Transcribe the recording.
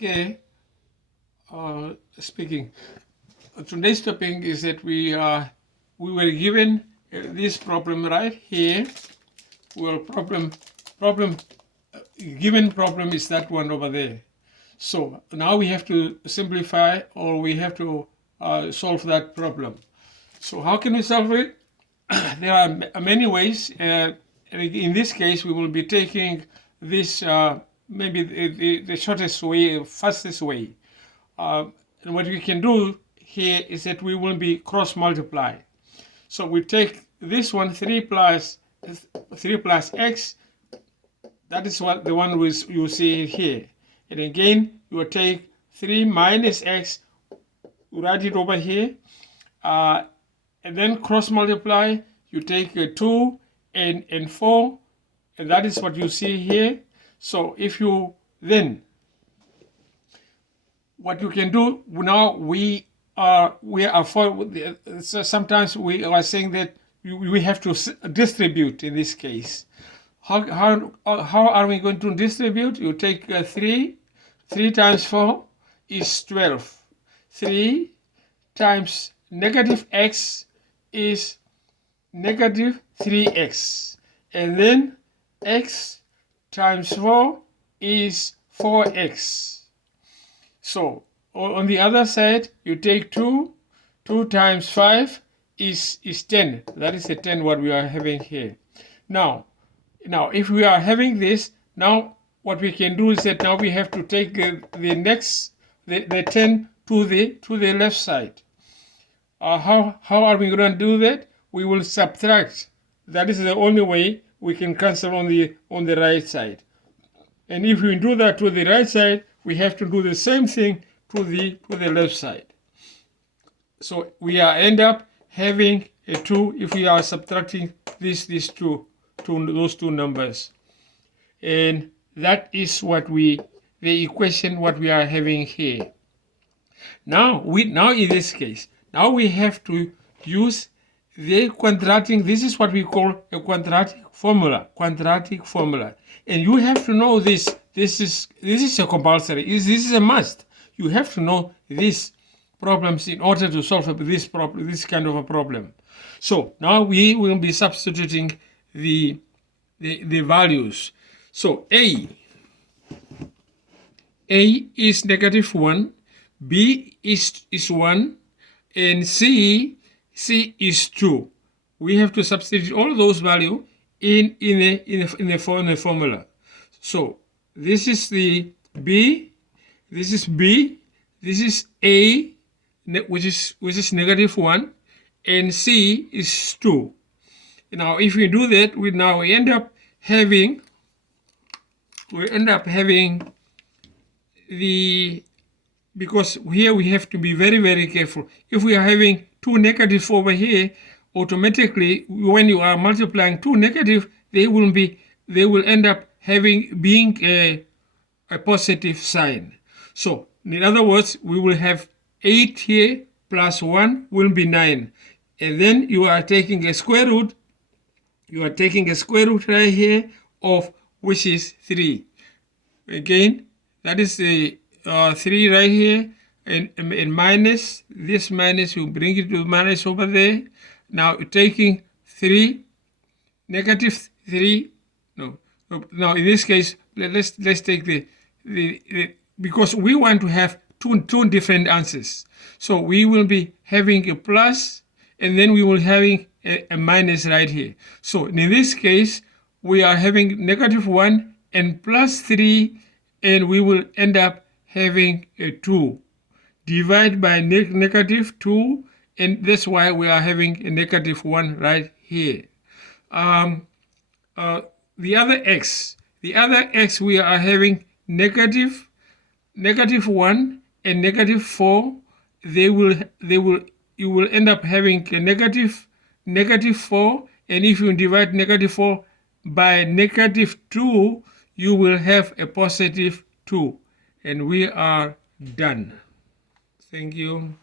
Okay, speaking. Today's topic is that we were given this problem right here. Well, given problem is that one over there. So now we have to simplify, or we have to solve that problem. So how can we solve it? There are many ways. In this case, we will be taking this maybe the shortest way, fastest way. And what we can do here is that we will be cross multiply. So we take this one, 3 plus x. That is what the one you see here. And again, you will take 3 minus x, write it over here, and then cross multiply. You take 2 and 4, and that is what you see here. So if you then, what you can do now, sometimes we are saying that we have to distribute in this case. How are we going to distribute? You take 3 times 4 is 12. 3 times negative x is negative 3x. And then x times 4 is 4x. So on the other side, you take 2. 2 times 5 is 10. That is the 10 what we are having here. Now, if we are having this, now what we can do is that now we have to take the 10 to the left side. How are we going to do that? We will subtract. That is the only way we can cancel on the right side. And if we do that to the right side, we have to do the same thing to the left side. So we end up having a 2 if we are subtracting these those two numbers. And that is the equation what we are having here. Now in this case, now we have to use the quadratic. This is what we call a quadratic formula. And you have to know this. This is a compulsory. This is a must. You have to know these problems in order to solve this kind of a problem. So now we will be substituting the values. So a is negative 1, b is 1, and c is 2. We have to substitute all those values in the formula. So this is the b, this is b, this is a, which is negative 1, and c is 2. Now if we do that, we end up having because here we have to be very, very careful. If we are having 2 negative over here, automatically when you are multiplying 2 negative, they will end up being a positive sign. So in other words, we will have 8 here plus 1 will be 9. And then you are taking a square root. You are taking a square root right here of which is 3. Again, that is the 3 right here, and minus this minus, you bring it to minus over there. Now taking 3, negative 3. No. Now in this case, let's take the because we want to have two different answers. So we will be having a plus, and then we will having a minus right here. So in this case, we are having negative 1 and plus 3, and we will end up having a 2. Divide by negative 2, and that's why we are having a negative 1 right here. The other x we are having negative 1 and negative 4. You will end up having a negative 4, and if you divide negative 4 by negative 2, you will have a positive 2, and we are done. Thank you.